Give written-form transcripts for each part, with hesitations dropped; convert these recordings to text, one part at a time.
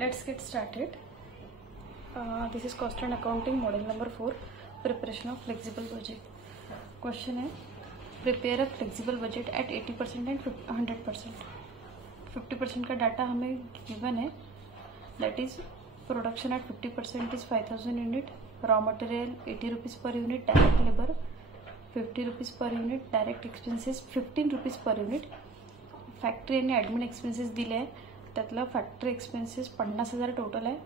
Let's get started. This is cost and accounting model number 4, preparation of flexible budget. Question है, prepare a flexible budget at 80% and 100%. 50% का data हमें given है, that is production at 50% is 5000 unit, raw material 80 rupees per unit, direct labor 50 rupees per unit, direct expenses 15 rupees per unit. Factory आणि admin expenses दिले आहे, त्यातलं factory expenses 50,000 total आहे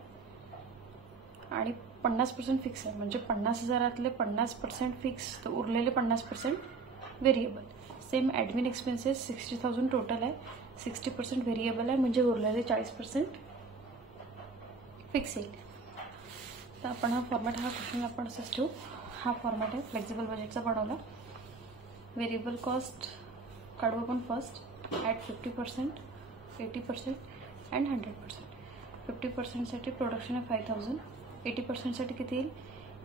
आणि 50% fix आहे. म्हणजे 50,000तले 50% फिक्स, तर उरलेले 50% variable. Same admin expenses 60,000 total आहे, 60% व्हेरिएबल आहे, म्हणजे उरलेले 40% फिक्स येईल. तर आपण हा फॉर्मॅट, हा क्वेश्चन आपण असंच ठेवू. हा फॉर्मॅट आहे फ्लेक्झिबल बजेटचा बनवला. व्हेरिएबल कॉस्ट काढू आपण फर्स्ट at 50%, 80% and 100%. 50% साठी प्रोडक्शन आहे 5000, 80% साठी किती येईल?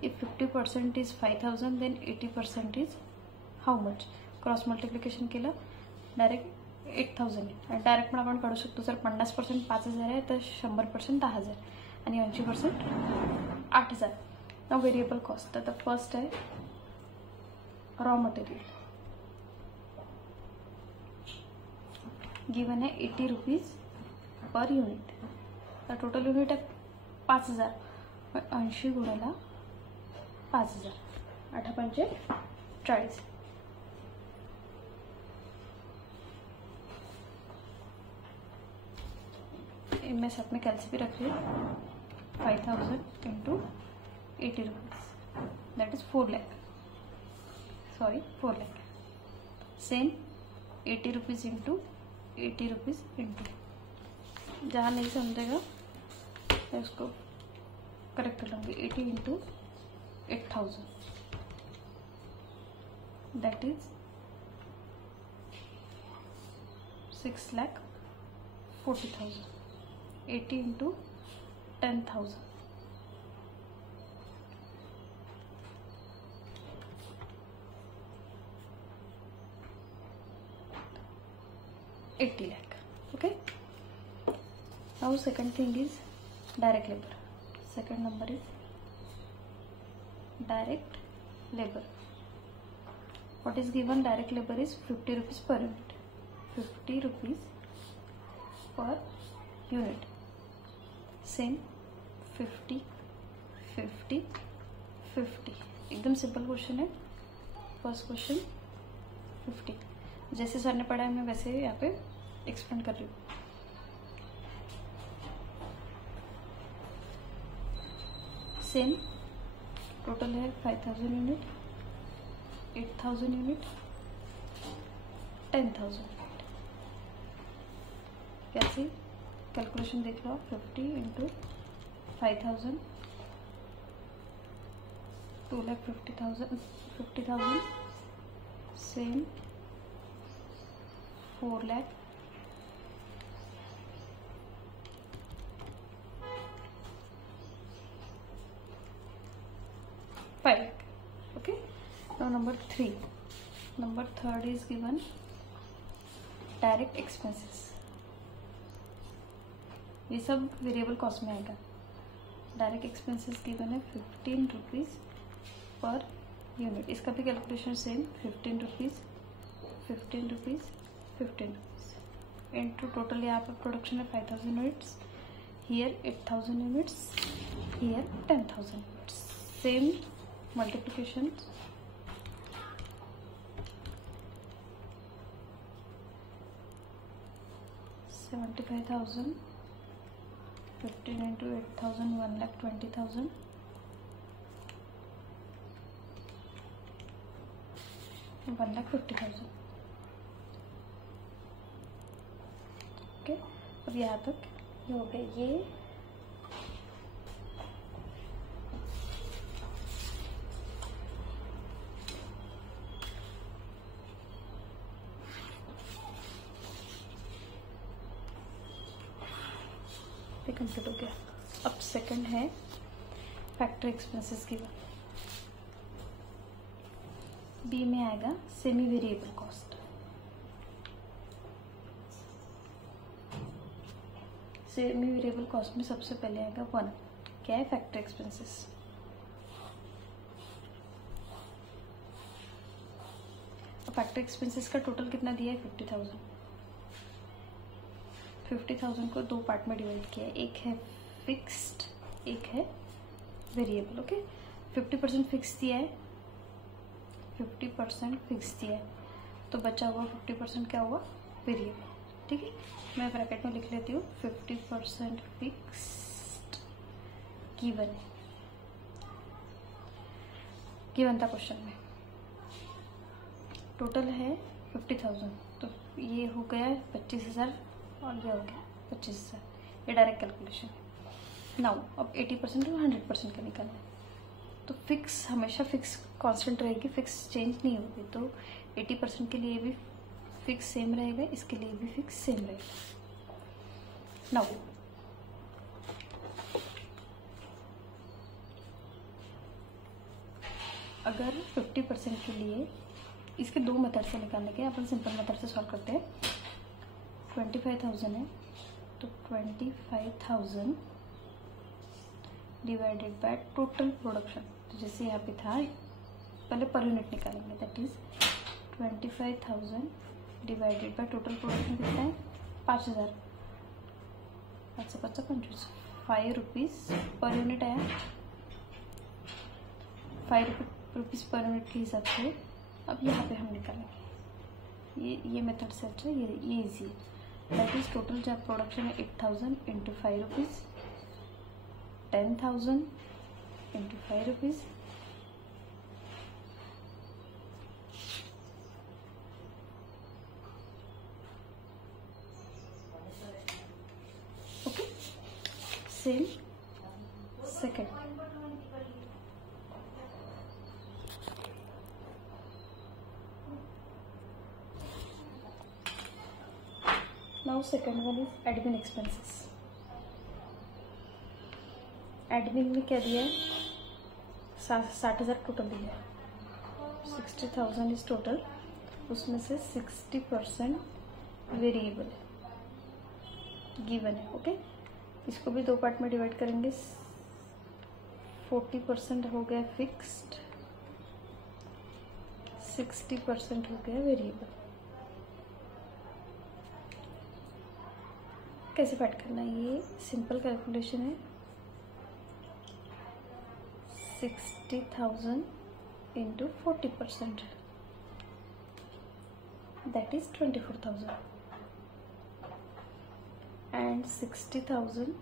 If 50% is 5000 then 80% is how much? Cross multiplication केलं डायरेक्ट 8000 आहे. आणि डायरेक्ट पण आपण काढू शकतो. जर 50% 5000 आहे तर 100% 10,000 आणि 80% 8,000. नाव व्हेरिएबल कॉस्ट. तर फर्स्ट आहे रॉ मटेरियल, गिवन है 80 रुपीज़ पर यूनिट. तर टोटल यूनिट आहे 5000, 80 गुणिला 5000, 8 पंचे 40. इनमें से अपने कैलसी भी रखिए. 5000 into 80 rupees, that is 4 lakh. Sorry 4 lakh. Same 80 rupees into 80 rupees into, जहाँ नहीं समझेगा मैं उसको करेक्ट कर लूँगी. 80 into 8000, that is 6,40,000. 80 into 10,000, $80 lakh. Okay. Now second thing is direct labor. Second number is direct labor. What is given? Direct labor is 50 rupees per unit. 50 rupees per unit. Same 50, 50, 50. एकदम simple question है. First question 50. जैसे sir ने पढ़ा है मैं वैसे यहाँ पे एक्सप्लेन कर रही हूँ. सेम टोटल है 5000 यूनिट, 8000 यूनिट, 10,000 यूनिट. कैसे कैलकुलेशन देख लो. 50 into 5000, 2,50,000. Same 4 lakh. Okay. Now number 3. Number third is given direct expenses. ये सब वेरिएबल कॉस्ट में आएगा. डायरेक्ट एक्सपेंसेस गिवन है 15 रुपीज़ पर यूनिट. इसका भी calculation same 15 rupees, 15 rupees, 15 rupees into total. यहाँ पर प्रोडक्शन है 5000 units, here 8000 units, here 10,000 units. Same multiplication. $75,000, 15 into 8,000, 1,20,000. 1,50,000. Okay. अब यहाँ तक हो गए. ये कंप्लीट हो गया. अब सेकंड है फैक्ट्री एक्सपेंसेस की. बी में आएगा semi variable cost. Semi variable cost में सबसे पहले आएगा 1, क्या है, फैक्ट्री एक्सपेंसेस। फैक्ट्री एक्सपेंसेस का टोटल कितना दिया है, 50,000। 50,000 को 2 पार्ट में डिवाइड किया है, एक है फिक्स्ड, एक है वेरिएबल। ओके, 50% फिक्स दिया है, 50% फिक्स दिया है, तो बचा हुआ 50% क्या हुआ, वेरिएबल। ठीक है, मैं ब्रैकेट में लिख लेती हूँ 50% फिक्स्ड गिवन है, गिवन था क्वेश्चन में। टोटल है 50,000, तो ये हो गया 25,000 और ये हो गया 25,000, ये डायरेक्ट कैलकुलेशन है। नाउ अब 80% और 100% का निकालना है, तो फिक्स हमेशा फिक्स कांस्टेंट रहेगी, फिक्स चेंज नहीं होगी, तो 80% के लिए भी फिक्स सेम रहेगा, इसके लिए भी फिक्स सेम रहेगा। नाउ अगर 50% के लिए इसके 2 मेथड से निकालने के, अपन सिंपल मेथड से सॉल्व करते हैं। 25,000 है, तो 25,000 डिवाइडेड बाय टोटल प्रोडक्शन, तो जैसे यहाँ पे था, पहले पर यूनिट निकालेंगे, that is 25,000 divided by total production कितना है, 5,000, 5 से 5 25, 5 रुपीज़ पर यूनिट आया, 5 रुपीज़ पर यूनिट के हिसाब से अब यहाँ पे हम निकालेंगे, ये मेथड से अच्छा, ये इजी है। दैट इज टोटल जब प्रोडक्शन है 8,000 into 5 rupees, 10,000 into 5 rupees, okay. Same second, now second one is admin expenses. Admin में क्या दिया है, 60,000 टोटल दिया है, 60,000 इज टोटल, उसमें से 60% वेरिएबल गिवन है। ओके, इसको भी 2 पार्ट में डिवाइड करेंगे, 40% हो गया फिक्स्ड, 60% हो गया वेरिएबल। कैसे फाइंड करना है, ये सिंपल कैलकुलेशन है। 60,000 into 40%, that is 24,000, and 60,000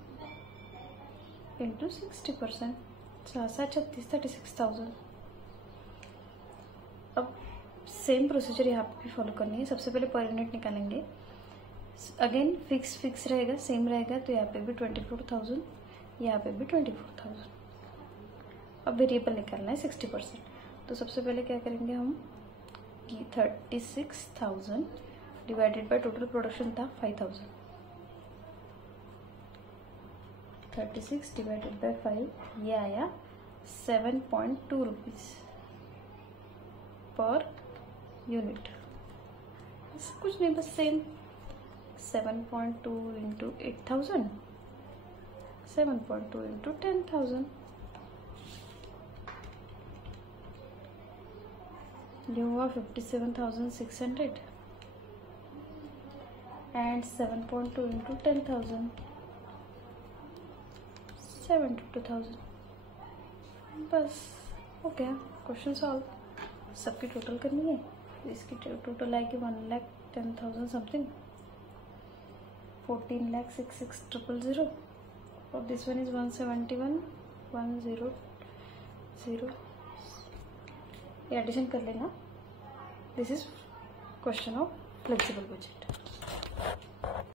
into 60%, 36,000। अब सेम प्रोसीजर यहाँ पे भी फॉलो करनी है। सबसे पहले पर यूनिट निकालेंगे, अगेन फिक्स रहेगा, सेम रहेगा, तो यहाँ पे भी 24,000, यहाँ पे भी 24,000। अब वेरिएबल निकालना है 60%, तो सबसे पहले क्या करेंगे हम कि 36,000 डिवाइडेड बाय टोटल प्रोडक्शन था 5,000, 36 डिवाइडेड बाय 5, ये आया 7.2 रुपीज़ पर यूनिट। कुछ नहीं, बस सेम 7.2 इंटू 8,000, 7.2 इंटू 10,000, ये हुआ 57,600, एंड 7.2 इंटू 10,000, 72,000। बस हो गया, क्वेश्चन सॉल्व। सबकी टोटल करनी है, इसकी टोटल आएगी 1,10,000 समथिंग, 14,06,600, और दिस वन इज 171,100। ये एडिशन कर लेना। This is question of flexible budget.